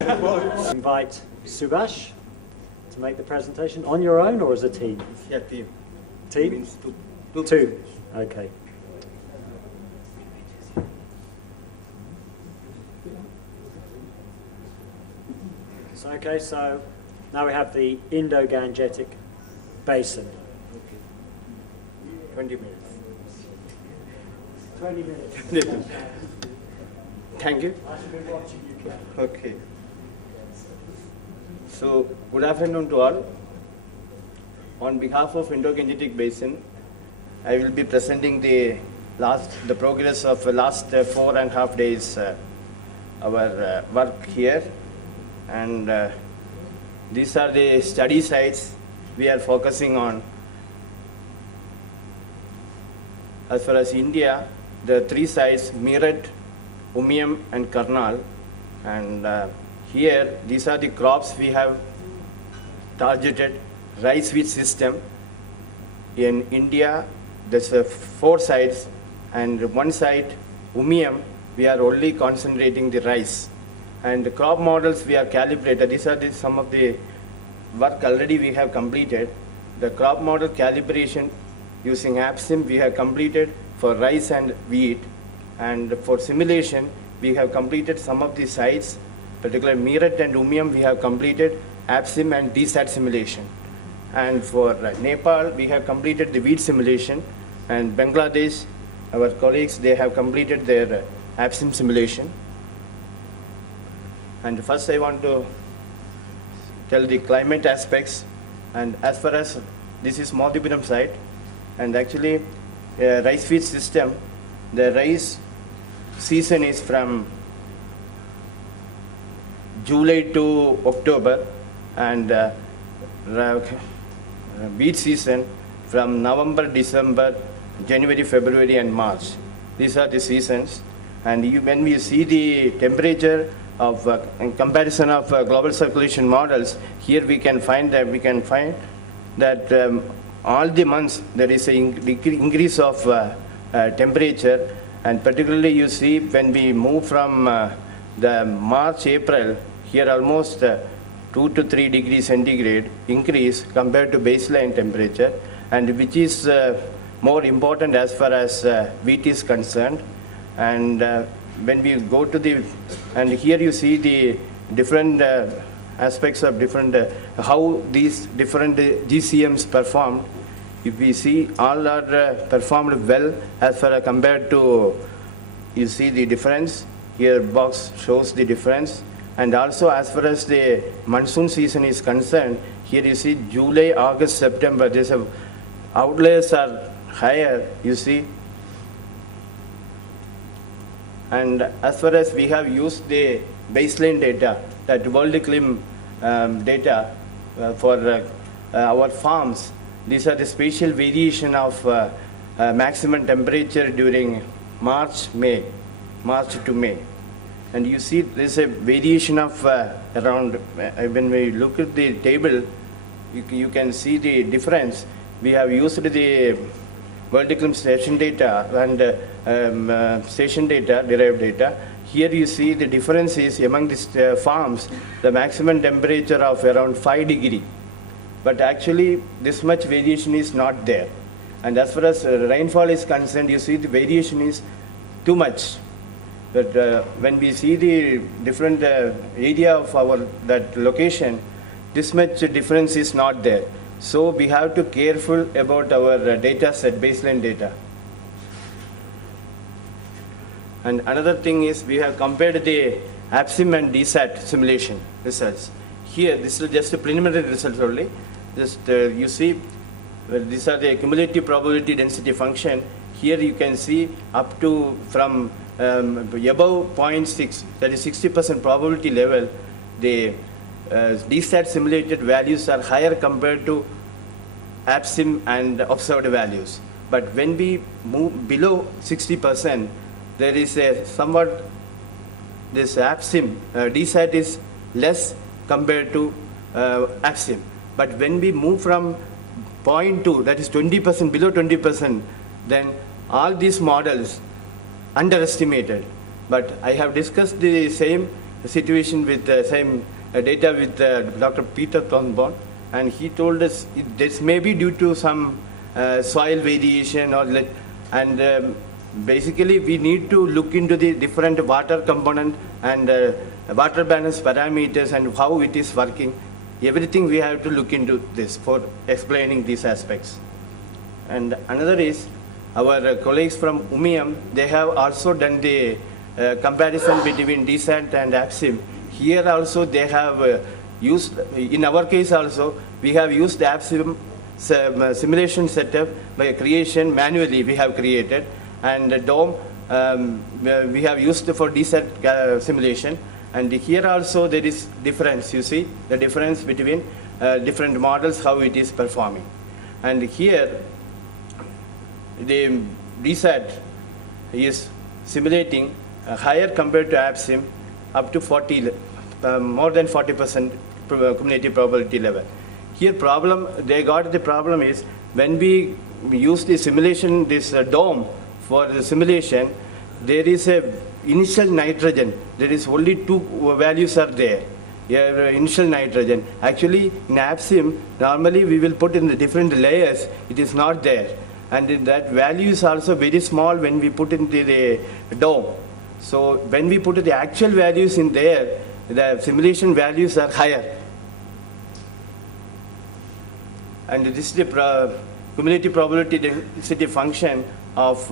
Invite Subhash to make the presentation on your own or as a team? Yeah, team. Team? Means Two. Okay. So now we have the Indo-Gangetic Basin. 20 minutes. 20 minutes. Thank you. I should be watching you. Okay. So, good afternoon to all. On behalf of Indo-Gangetic Basin, I will be presenting the progress of the last 4.5 days our work here, and these are the study sites we are focusing on. As far as India, the 3 sites, Meerut, Umiam and Karnal, and here these are the crops we have targeted. Rice wheat system. In India, there's 4 sites, and 1 site, Umiam, we are only concentrating the rice. And the crop models we are calibrated. These are some of the work already we have completed. The crop model calibration using AppSim we have completed for rice and wheat. And for simulation, we have completed some of the sites, particularly Meerut and Umiam, we have completed AppSim and DSAT simulation. And for Nepal, we have completed the wheat simulation, and Bangladesh, our colleagues, they have completed their AppSim simulation. And first I want to tell the climate aspects. And as far as this is molybdenum site, and actually rice wheat system, the rice season is from July to October, and wheat season from November, December, January, February and March. These are the seasons. And when we see the temperature of in comparison of global circulation models, here we can find that all the months there is an increase of temperature, and particularly you see when we move from the March, April, here almost 2 to 3 degrees centigrade increase compared to baseline temperature, and which is more important as far as wheat is concerned. And when we go to and here you see the different aspects of different, how these different GCMs performed. If we see all are performed well as far as compared to, you see the difference, here box shows the difference. And also as far as the monsoon season is concerned, here you see July, August, September, there's outliers are higher, you see. And as far as we have used the baseline data, that world clim data for our farms, these are the spatial variation of maximum temperature during March to May. And you see there's a variation of around, when we look at the table, you can see the difference. We have used the vertical station data and station data, derived data. Here you see the difference is among these farms, the maximum temperature of around 5 degrees. But actually this much variation is not there. And as far as rainfall is concerned, you see the variation is too much. But when we see the different area of that location, this much difference is not there. So we have to be careful about our data set, baseline data. And another thing is we have compared the AppSim and DSAT simulation results. Here, this is just a preliminary results only. Just you see, these are the cumulative probability density function. Here you can see up to from above 0.6, that is 60% probability level, the DSAT simulated values are higher compared to AppSim and observed values. But when we move below 60%, there is a somewhat, this AppSim, DSAT is less compared to AppSim. But when we move from 0.2, that is 20%, below 20%, then all these models underestimated. But I have discussed the same situation with the same data with Dr. Peter Thornborn, and he told us this may be due to some soil variation and basically we need to look into the different water component and water balance parameters and how it is working. Everything we have to look into this for explaining these aspects. And another is our colleagues from UMIAM, they have also done the comparison between DSAT and APSIM. Here also they have used, in our case also, we have used the APSIM simulation setup by creation manually we have created, and the DOME we have used for DSAT simulation. And here also there is difference, you see the difference between different models, how it is performing. And here the DSAT is simulating higher compared to APSIM up to 40, more than 40% cumulative probability level. Here they got the problem is when we use the simulation, this DOME for the simulation, there is a initial nitrogen. There is only two values are there. Here, initial nitrogen. Actually, in APSIM, normally we will put in the different layers. It is not there. And that value is also very small when we put in the DOME. So when we put the actual values in there, the simulation values are higher. And this is the cumulative probability density function of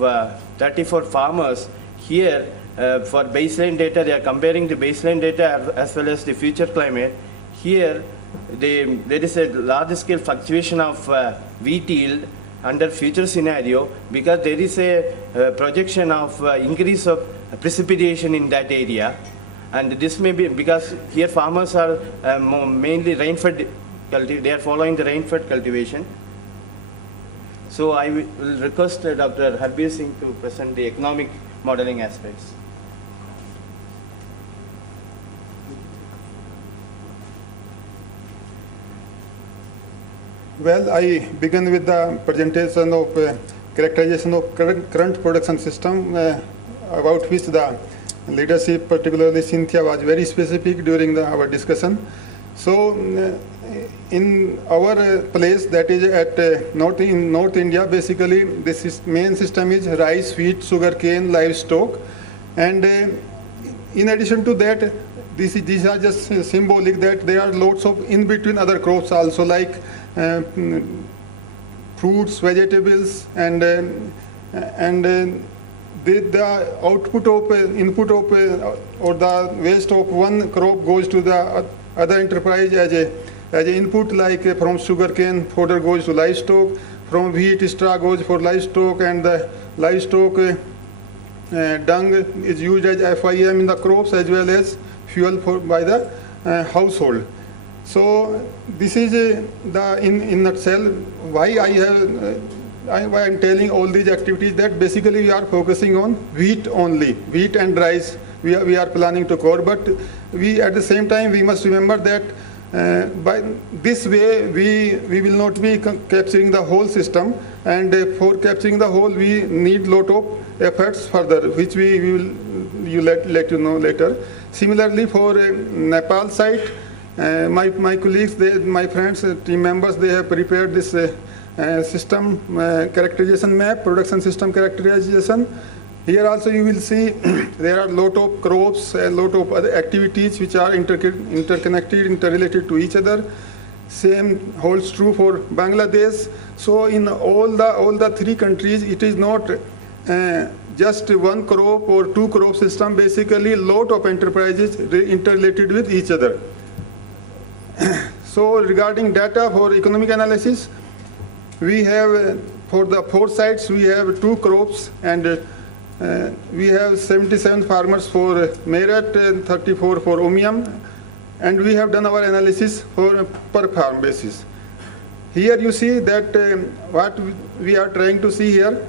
34 farmers. Here, for baseline data, they are comparing the baseline data as well as the future climate. Here, there is a large scale fluctuation of wheat yield under future scenario because there is a projection of increase of precipitation in that area. And this may be because here farmers are mainly rain-fed, they are following the rain-fed cultivation. So I will request Dr. Harbir Singh to present the economic modeling aspects. Well, I begin with the presentation of characterization of current production system about which the leadership, particularly Cynthia, was very specific during our discussion. So in our place, that is at North India, basically this main system is rice, wheat, sugarcane, livestock, and in addition to that, these are just symbolic that there are lots of in between other crops also, like fruits, vegetables, and the output of input of or the waste of one crop goes to the other enterprise as a input, like from sugarcane fodder goes to livestock, from wheat straw goes for livestock, and the livestock dung is used as FIM in the crops as well as fuel by the household. So this is in nutshell why I am telling all these activities, that basically we are focusing on wheat only, wheat and rice we are planning to cover, but we at the same time we must remember that by this way we will not be capturing the whole system, and for capturing the whole we need lot of efforts further, which we will let you know later. Similarly, for Nepal site, my colleagues, my friends, team members, they have prepared this system characterization map, production system characterization. Here also you will see there are a lot of crops, a lot of other activities which are interconnected, interrelated to each other. Same holds true for Bangladesh. So in all the three countries, it is not just one crop or two crop system, basically lot of enterprises interrelated with each other. So regarding data for economic analysis, we have for the 4 sites we have 2 crops, and we have 77 farmers for Meerut and 34 for Umiam, and we have done our analysis for per farm basis. Here you see that what we are trying to see here,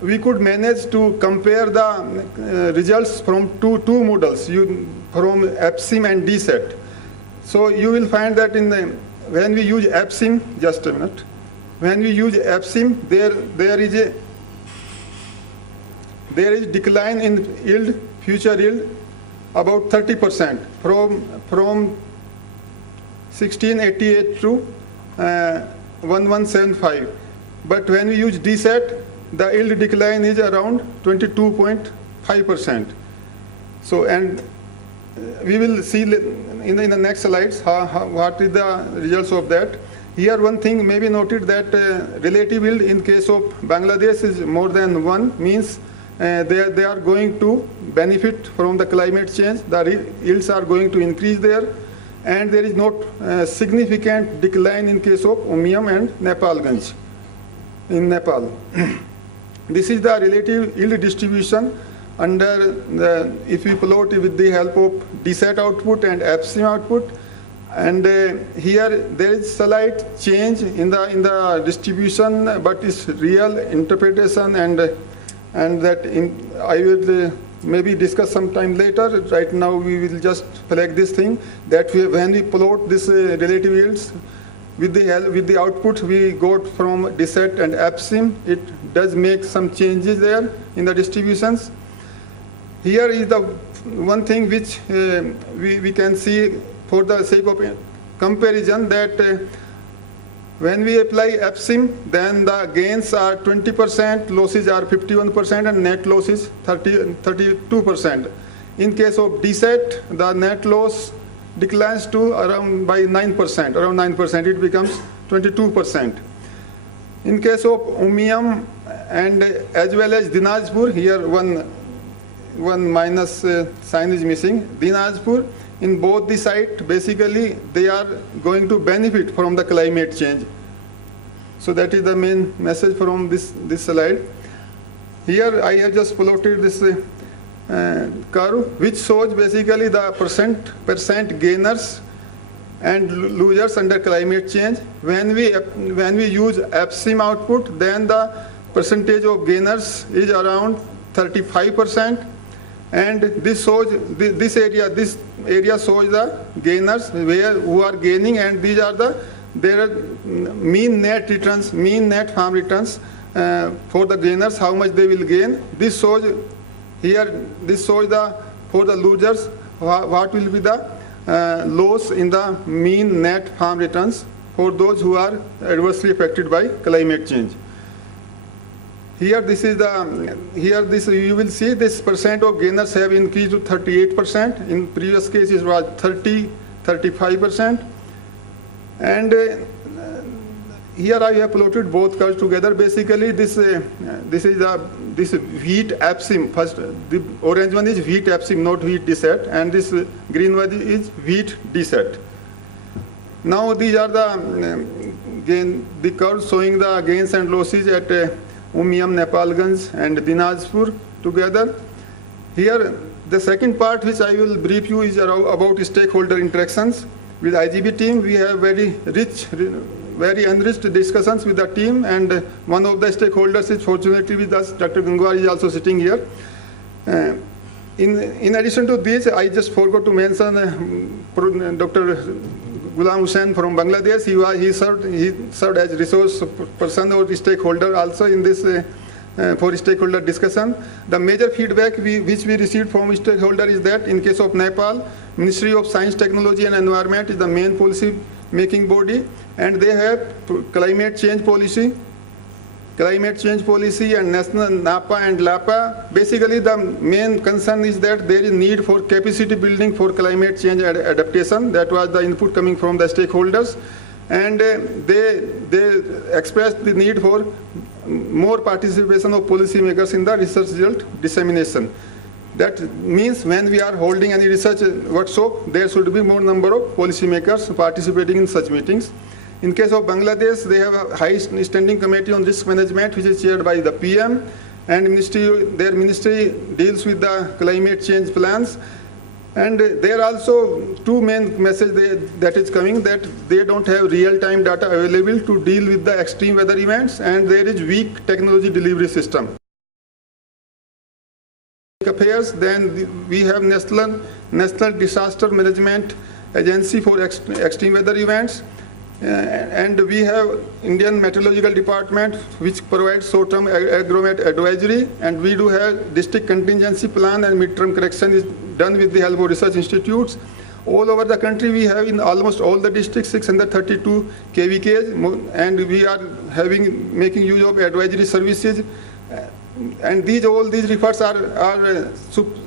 we could manage to compare the results from two models, from APSIM and DSAT. So you will find that when we use APSIM, just a minute, when we use APSIM, there is decline in yield, future yield, about 30% from 1688 to 1175. But when we use DSAT, the yield decline is around 22.5%. So, and we will see in the next slides what is the results of that. Here one thing may be noted that relative yield in case of Bangladesh is more than 1, means they are going to benefit from the climate change. The yields are going to increase there, and there is not significant decline in case of Umiam and Nepalganj in Nepal. This is the relative yield distribution under if we plot with the help of DSAT output and APSIM output. And here there is slight change in the distribution, but it's real interpretation, and that I will maybe discuss sometime later. Right now we will just flag this thing that when we plot this relative yields with the output we got from DSAT and APSIM, it does make some changes there in the distributions. Here is the one thing which we can see for the sake of comparison, that when we apply APSIM, then the gains are 20%, losses are 51%, and net loss is 32%. In case of DSAT, the net loss declines to around 9%, it becomes 22%. In case of Umiam and as well as Dinajpur, here one minus sign is missing. Dinajpur, in both the site, basically they are going to benefit from the climate change. So that is the main message from this slide. Here I have just plotted this curve which shows basically the percent gainers and losers under climate change. When we use APSIM output, then the percentage of gainers is around 35%. And this shows this area shows the gainers who are gaining, and these are their mean net returns, mean net farm returns for the gainers, how much they will gain. This shows here. This shows for the losers what will be the loss in the mean net farm returns for those who are adversely affected by climate change. Here you will see this percent of gainers have increased to 38%. In previous cases it was 35%. And here I have plotted both curves together. Basically this wheat APSIM. First, the orange one is wheat APSIM, not wheat DSAT, and this green one is wheat DSAT. Now these are the curves showing the gains and losses at Umiam, Nepalganj and Dinajpur together. Here the second part which I will brief you is about stakeholder interactions. With IGB team we have very rich, very enriched discussions with the team, and one of the stakeholders is fortunately with us. Dr. Gangwar is also sitting here. In addition to this, I just forgot to mention Dr. Ghulam Hussain from Bangladesh. He served as resource person or stakeholder also in this for stakeholder discussion. The major feedback which we received from stakeholder is that in case of Nepal, Ministry of Science, Technology and Environment is the main policy making body, and they have climate change policy and national NAPA and LAPA. Basically the main concern is that there is need for capacity building for climate change adaptation. That was the input coming from the stakeholders, and they expressed the need for more participation of policymakers in the research result dissemination. That means when we are holding any research workshop, there should be more number of policymakers participating in such meetings. In case of Bangladesh, they have a high standing committee on risk management, which is chaired by the PM, and their ministry deals with the climate change plans. And there are also two main messages that is coming, that they don't have real-time data available to deal with the extreme weather events, and there is weak technology delivery system. Affairs, then we have National Disaster Management Agency for extreme weather events. And we have Indian Meteorological Department, which provides short-term agromet advisory, and we do have district contingency plan and midterm correction is done with the help of research institutes. All over the country, we have in almost all the districts 632 KVKs, and we are making use of advisory services. And all these efforts are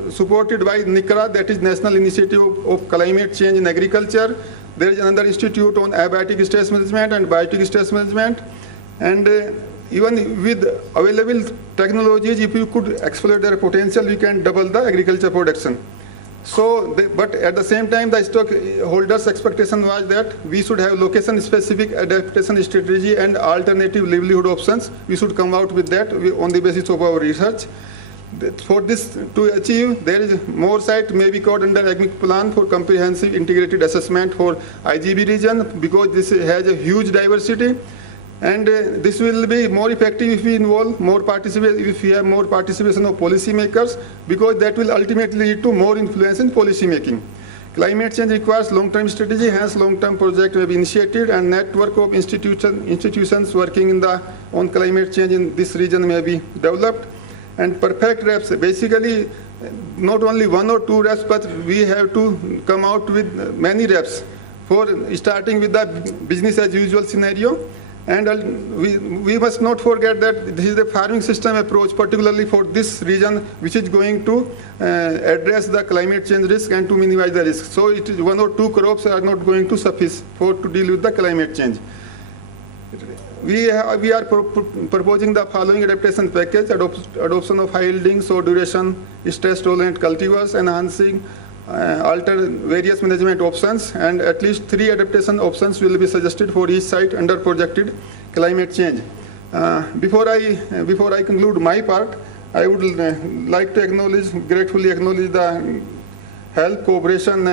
supported by NICRA, that is National Initiative of Climate Change in Agriculture. There is another institute on abiotic stress management and biotic stress management. And even with available technologies, if you could exploit their potential, we can double the agriculture production. So, but at the same time, the stockholders' expectation was that we should have location-specific adaptation strategy and alternative livelihood options. We should come out with that on the basis of our research. For this to achieve, there is more site may be called under AGMIC plan for comprehensive integrated assessment for IGB region, because this has a huge diversity. And this will be more effective if we involve more participation, if we have more participation of policymakers, because that will ultimately lead to more influence in policy making. Climate change requires long-term strategy, hence long-term project may be initiated, and network of institutions working on climate change in this region may be developed. And perfect reps, basically not only one or two reps, but we have to come out with many reps for starting with the business as usual scenario. And we must not forget that this is the farming system approach, particularly for this region, which is going to address the climate change risk and to minimize the risk. So it is one or two crops are not going to suffice to deal with the climate change. We are proposing the following adaptation package: adoption of high yielding, so duration, stress tolerant cultivars, enhancing alter various management options, and at least 3 adaptation options will be suggested for each site under projected climate change. Before I conclude my part, I would like to gratefully acknowledge the help, cooperation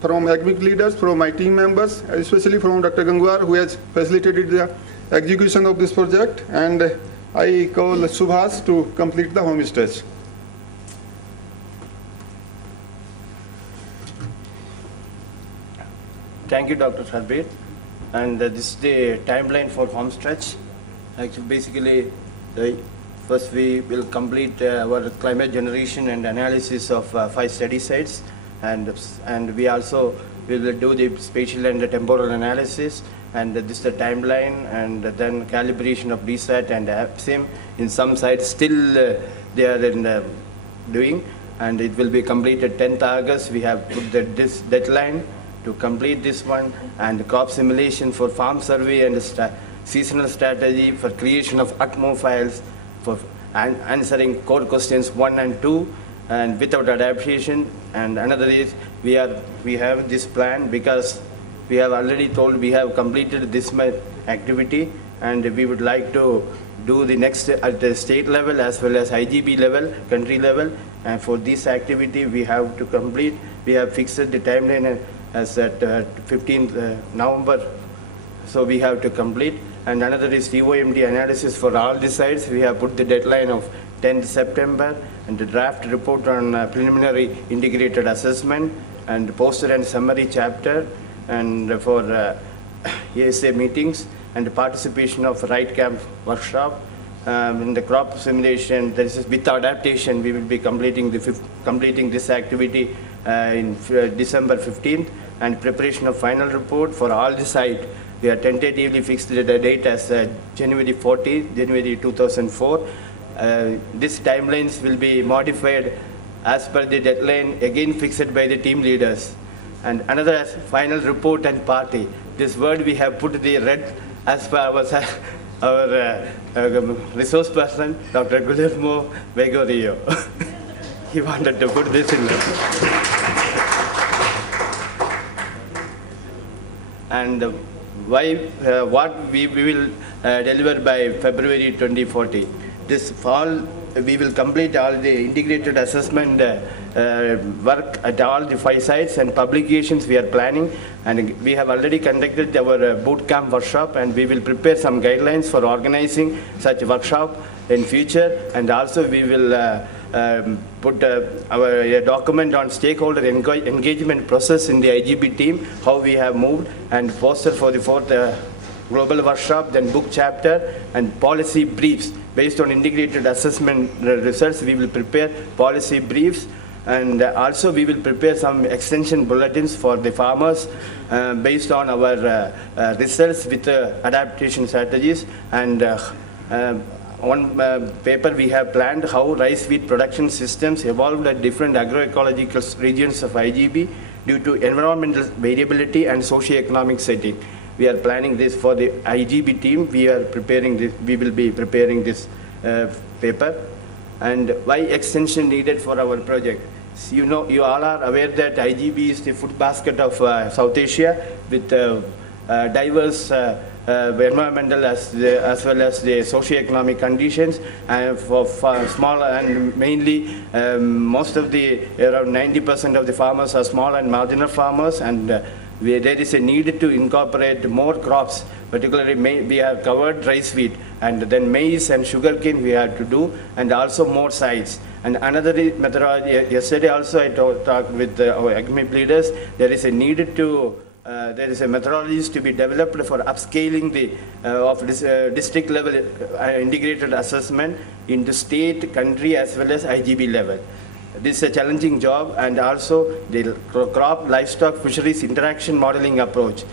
from AGMIC leaders, from my team members, especially from Dr. Gangwar, who has facilitated the execution of this project, and I call Subhas to complete the home stretch. Thank you, Dr. Sarbir. And this is the timeline for home stretch. Actually, basically, first we will complete our climate generation and analysis of 5 study sites, and we also will do the spatial and the temporal analysis, and this is the timeline, and then calibration of DSAT and APSIM. In some sites still they are in doing, and it will be completed 10th August. We have put this deadline to complete this one, and crop simulation for farm survey and seasonal strategy for creation of ACMO files for answering core questions 1 and 2 and without adaptation. And another is we have this plan because we have already told we have completed this activity, and we would like to do the next at the state level as well as IGB level, country level. And for this activity we have to complete, we have fixed the timeline as at 15th November, so we have to complete. And another is TOMD analysis for all the sites. We have put the deadline of 10th September, and the draft report on preliminary integrated assessment, and poster and summary chapter, and for ASA meetings, and the participation of right camp workshop. In the crop simulation, there is with adaptation, we will be completing this activity in December 15th, and preparation of final report for all the site. We are tentatively fixed the date as January 14th, January 2004. These timelines will be modified as per the deadline, again fixed by the team leaders. And another as final report and party. This word we have put the red as per our resource person, Dr. Guillermo Vegorio. He wanted to put this in. And what we will deliver by February 2040. This fall, we will complete all the integrated assessment work at all the 5 sites, and publications we are planning. And we have already conducted our boot camp workshop, and we will prepare some guidelines for organizing such workshop in future. And also we will put our document on stakeholder engagement process in the IGB team, how we have moved, and poster for the 4th global workshop, then book chapter and policy briefs. Based on integrated assessment results, we will prepare policy briefs And also we will prepare some extension bulletins for the farmers based on our results with adaptation strategies. And one paper we have planned how rice wheat production systems evolved at different agroecological regions of IGB due to environmental variability and socio-economic setting. We are planning this for the IGB team. We are preparing this. We will be preparing this paper. And why extension needed for our project? So you know, you all are aware that IGB is the food basket of South Asia with diverse environmental as well as the socio-economic conditions, and for small and mainly most of the around 90% of the farmers are small and marginal farmers, and there is a need to incorporate more crops. Particularly we have covered rice wheat, and then maize and sugarcane we have to do, and also more sites. And another methodology, yesterday also I talked with our AgMIP leaders, there is a need to there is a methodologies to be developed for upscaling the of this district level integrated assessment into state, country as well as IGB level. This is a challenging job, and also the crop, livestock, fisheries interaction modeling approach,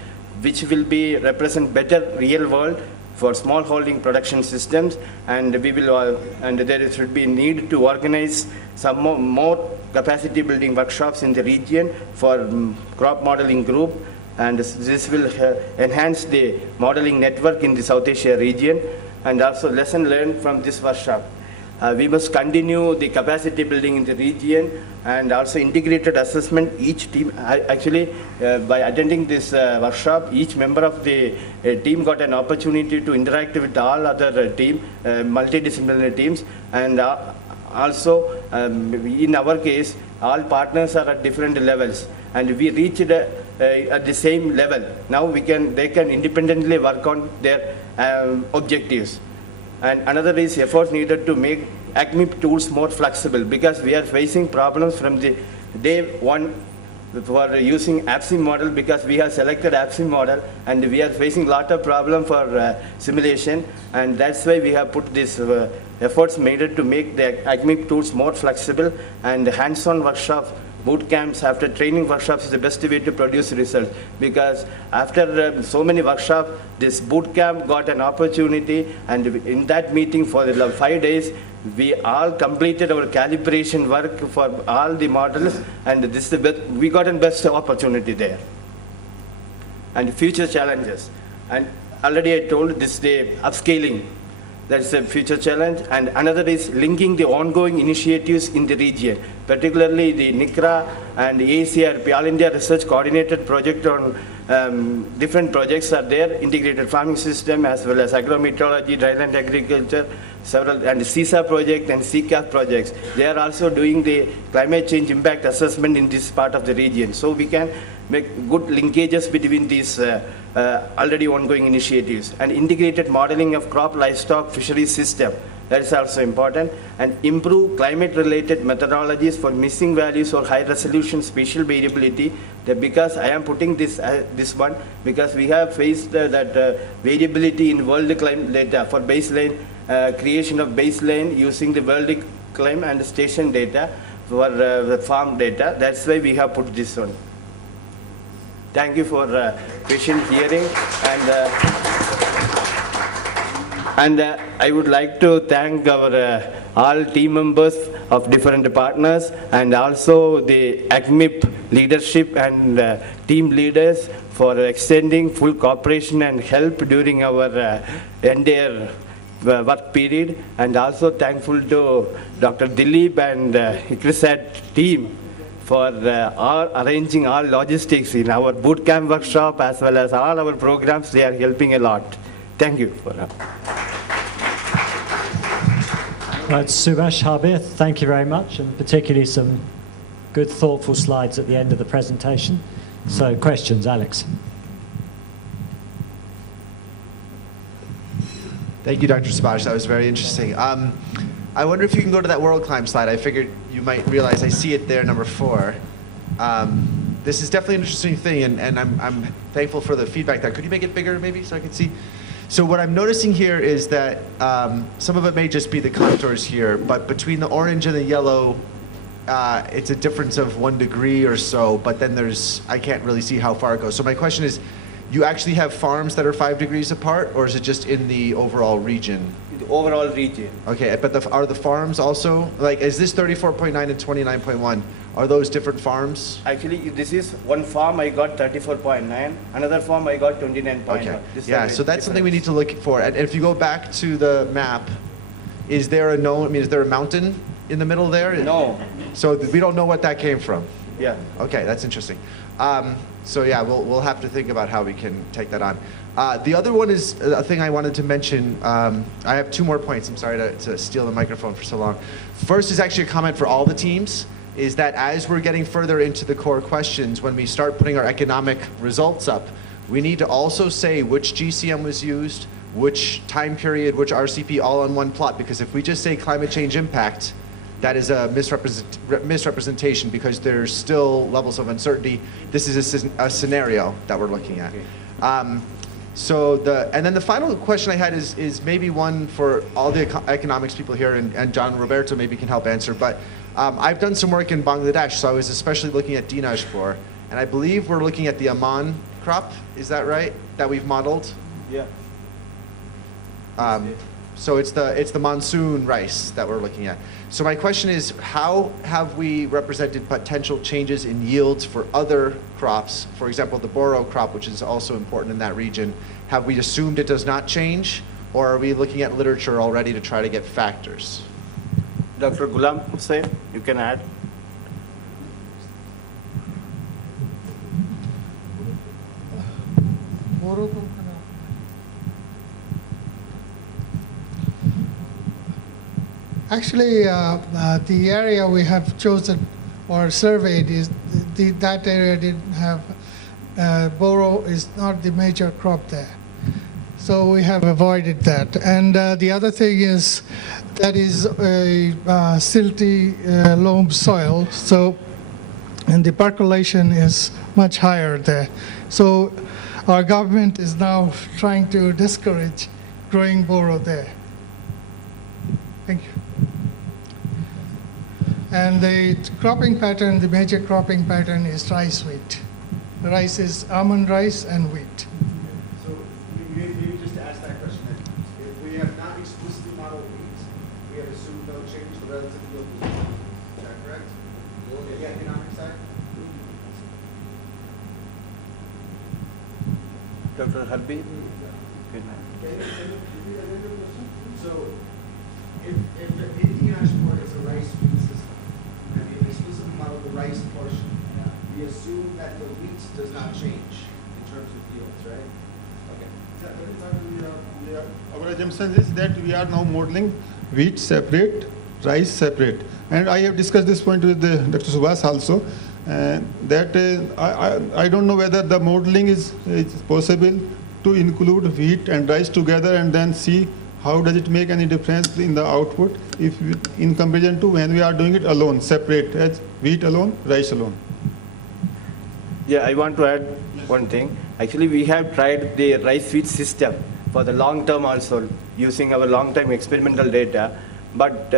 which will be represent better real world for small holding production systems, and we will and there should be need to organize some more capacity building workshops in the region for crop modeling group, and this will enhance the modeling network in the South Asia region. And also lesson learned from this workshop. We must continue the capacity building in the region and also integrated assessment. Each team, actually, by attending this workshop, each member of the team got an opportunity to interact with all other team, multidisciplinary teams. And also, in our case, all partners are at different levels, and we reached at the same level. Now they can independently work on their objectives. And another is efforts needed to make AgMIP tools more flexible, because we are facing problems from the day one for using APSIM model, because we have selected APSIM model and we are facing a lot of problem for simulation, and that's why we have put this efforts made to make the AgMIP tools more flexible, and hands-on workshop boot camps after training workshops is the best way to produce results, because after so many workshops, this boot camp got an opportunity, and in that meeting for the 5 days, we all completed our calibration work for all the models, and this is the best, we got a best opportunity there. And future challenges, and already I told this day upscaling. That's a future challenge. And another is linking the ongoing initiatives in the region, particularly the NICRA and the ACRP, All India Research Coordinated Project on different projects are there, integrated farming system as well as agrometeorology, dryland agriculture, several, and the CISA project and CCAF projects. They are also doing the climate change impact assessment in this part of the region. So we can make good linkages between these already ongoing initiatives, and integrated modeling of crop, livestock, fisheries system. That is also important, and improve climate-related methodologies for missing values or high-resolution spatial variability. Because I am putting this this one because we have faced that variability in world climate data for baseline creation of baseline using the world climate and station data for the farm data. That's why we have put this one. Thank you for patient hearing, and I would like to thank our all team members of different partners, and also the AgMIP leadership and team leaders for extending full cooperation and help during our entire work period, and also thankful to Dr. Dilip and ICRISAT team for arranging all logistics in our boot camp workshop as well as all our programs. They are helping a lot. Thank you. Right, Subhash Habir, thank you very much, and particularly some good thoughtful slides at the end of the presentation. So questions, Alex. Thank you, Dr. Subhash. That was very interesting. I wonder if you can go to that world climb slide. I figured you might realize I see it there, number 4. This is definitely an interesting thing, and I'm thankful for the feedback there. Could you make it bigger maybe so I can see? So what I'm noticing here is that some of it may just be the contours here, but between the orange and the yellow it's a difference of 1 degree or so, but then I can't really see how far it goes. So my question is, you actually have farms that are 5 degrees apart, or is it just in the overall region? The overall region. Okay, but are the farms also, like, is this 34.9 and 29.1? Are those different farms? Actually, this is one farm I got 34.9, another farm I got 29.9. Okay, yeah, so that's something we need to look for. And if you go back to the map, is there a mountain in the middle there? No. So we don't know what that came from. Yeah. Okay, that's interesting. So yeah, we'll have to think about how we can take that on. The other one is a thing I wanted to mention. I have 2 more points. I'm sorry to steal the microphone for so long. First is actually a comment for all the teams, is that as we're getting further into the core questions, when we start putting our economic results up, we need to also say which GCM was used, which time period, which RCP, all on one plot, because if we just say climate change impact, that is a misrepresentation because there's still levels of uncertainty. This is a scenario that we're looking at. And then the final question I had is maybe one for all the economics people here, and John Roberto maybe can help answer, but I've done some work in Bangladesh, so I was especially looking at Dinajpur, and I believe we're looking at the Amman crop, is that right, that we've modeled? Yeah. So it's the monsoon rice that we're looking at. So my question is, how have we represented potential changes in yields for other crops? For example, the boro crop, which is also important in that region. Have we assumed it does not change, or are we looking at literature already to try to get factors? Dr. Ghulam Hussain, you can add. Actually, the area we have chosen or surveyed is that area didn't have boro is not the major crop there, so we have avoided that. And the other thing is that is a silty loam soil, so and the percolation is much higher there. So our government is now trying to discourage growing boro there. Thank you. And the cropping pattern, the major cropping pattern is rice wheat. The rice is almond rice and wheat. So maybe just to ask that question, if we have not explicitly modeled wheat, we have assumed no change to relative yield position. Is that correct? In the economic side? Dr. Harbi? So if Dinajpur is a rice wheat system, and we explicitly model the rice portion, we assume that the wheat does not change in terms of yields, right? Okay. Our assumption is that we are now modeling wheat separate, rice separate. And I have discussed this point with Dr. Subhas also, that I don't know whether the modeling is possible to include wheat and rice together and then see how does it make any difference in the output if in comparison to when we are doing it alone, separate, as wheat alone, rice alone. Yeah, I want to add one thing. Actually, we have tried the rice wheat system for the long term also, using our long time experimental data, but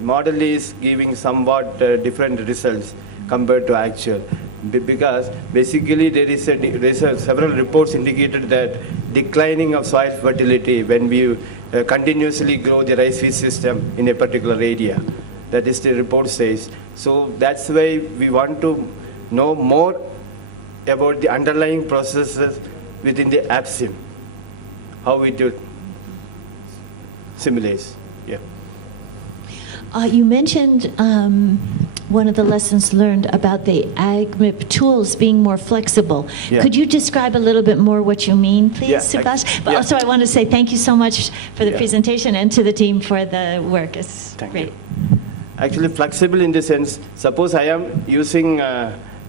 model is giving somewhat different results compared to actual. Because basically there is several reports indicated that declining of soil fertility when we continuously grow the rice wheat system in a particular area. That is the report says. So that's why we want to know more about the underlying processes within the APSIM, how it simulates. Yeah. You mentioned one of the lessons learned about the AgMIP tools being more flexible. Yeah. Could you describe a little bit more what you mean, please, Yeah, Subhash? But yeah. also I want to say thank you so much for the Yeah. presentation and to the team for the work. It's Thank great. you. Actually, flexible in the sense, suppose I am using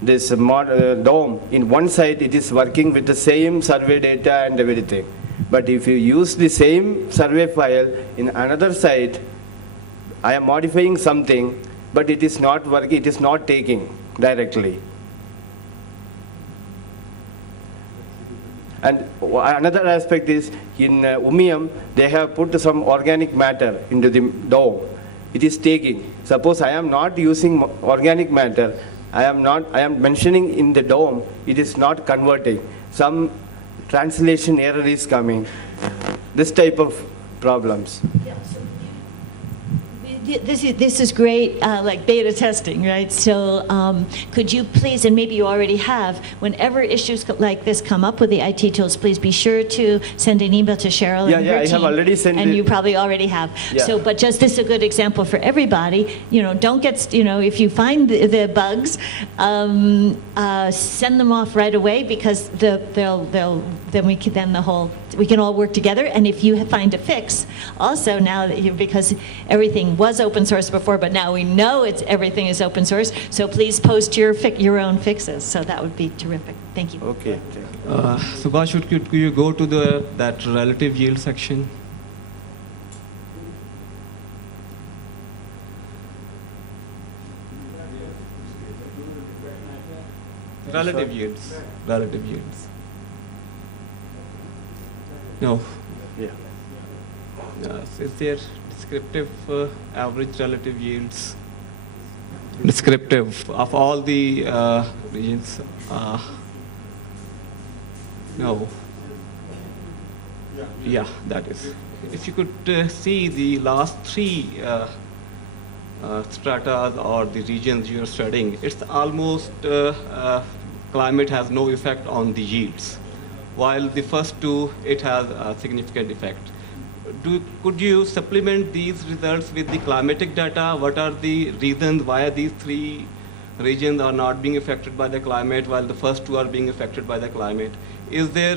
this dome. In one side, it is working with the same survey data and everything. But if you use the same survey file in another side, I am modifying something, but it is not working, it is not taking directly. And another aspect is, in Umium, they have put some organic matter into the dough. it is taking. Suppose I am not using organic matter, I am mentioning in the dome, it is not converting. Some translation error is coming. This type of problems. This is great, like beta testing, right? So could you please, and maybe you already have, whenever issues like this come up with the IT tools, please be sure to send an email to Cheryl and her I team. have already sent and it. you probably already have. Yeah. So, but just this is a good example for everybody. Don't get, if you find the bugs, send them off right away, because we can all work together. And if you find a fix, also now that because everything was open source before, but now we know everything is open source. So please post your own fixes. So that would be terrific. Thank you. Okay. Subhash, could you go to that relative yield section? Relative yields. Relative yields. No. Yeah. Is there descriptive average relative yields? Descriptive of all the regions? No. Yeah, that is. If you could see the last three strata or the regions you're studying, it's almost climate has no effect on the yields, while the first two, it has a significant effect. Could you supplement these results with the climatic data? What are the reasons why these three regions are not being affected by the climate, while the first two are being affected by the climate? Is there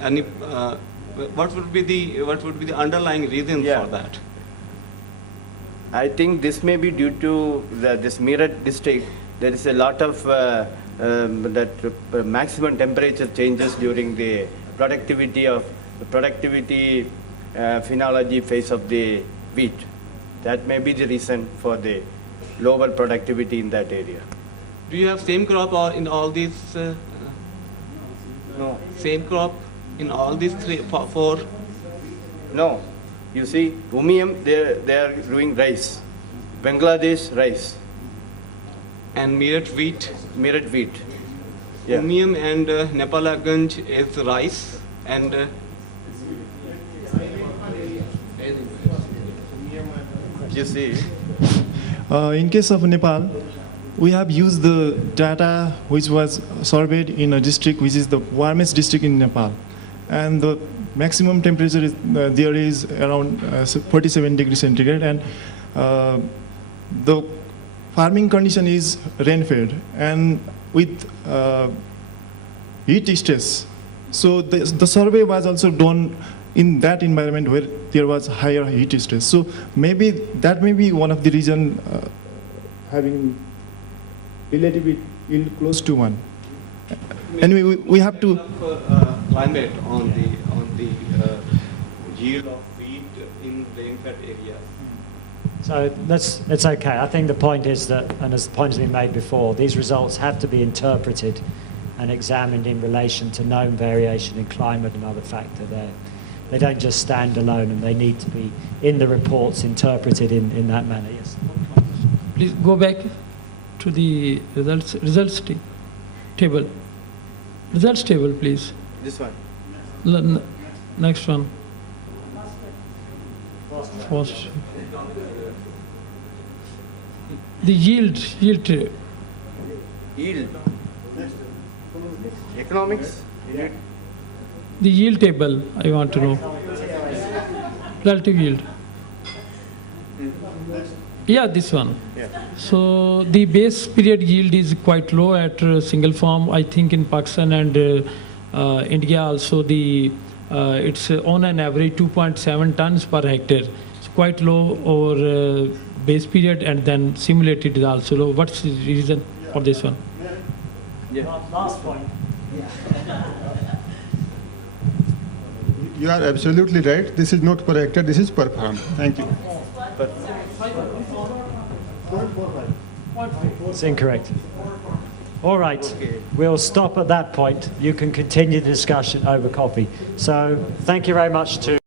any? What would be the underlying reasons for that? I think this may be due to this Meerut district. There is a lot of maximum temperature changes during the productivity phenology phase of the wheat. That may be the reason for the lower productivity in that area. Do you have same crop or in all these? No. Same crop in all these four? No. You see, Umiam, they are doing rice. Bangladesh, rice. And Meerut wheat? Meerut wheat. Yeah. Umiam and Nepalaganj is rice, and you see. In case of Nepal, we have used the data which was surveyed in a district which is the warmest district in Nepal, and the maximum temperature is, there is around 47 degrees centigrade, and the farming condition is rain-fed and with heat stress. So the survey was also done in that environment where there was higher heat stress. So maybe that may be one of the reason having relative yield close to 1. Anyway, we have to climate on the yield of wheat in rain-fed areas. So it's okay. I think the point is that, and as the point has been made before, these results have to be interpreted and examined in relation to known variation in climate and other factor there. They don't just stand alone, and they need to be in the reports interpreted in that manner. Yes. Please go back to the results table. Results table, please. This one. Next one. First. The yield. Yield. Economics. The yield table, I want to know. Relative yield. Yeah, this one. Yeah. So the base period yield is quite low at single farm. I think in Pakistan and India also it's on an average 2.7 tons per hectare. It's quite low over base period, and then simulated is also low. What's the reason for this one? Yeah. Last point. You are absolutely right. This is not per hectare, this is per farm. Thank you. It's incorrect. All right, we'll stop at that point. You can continue the discussion over coffee. So thank you very much to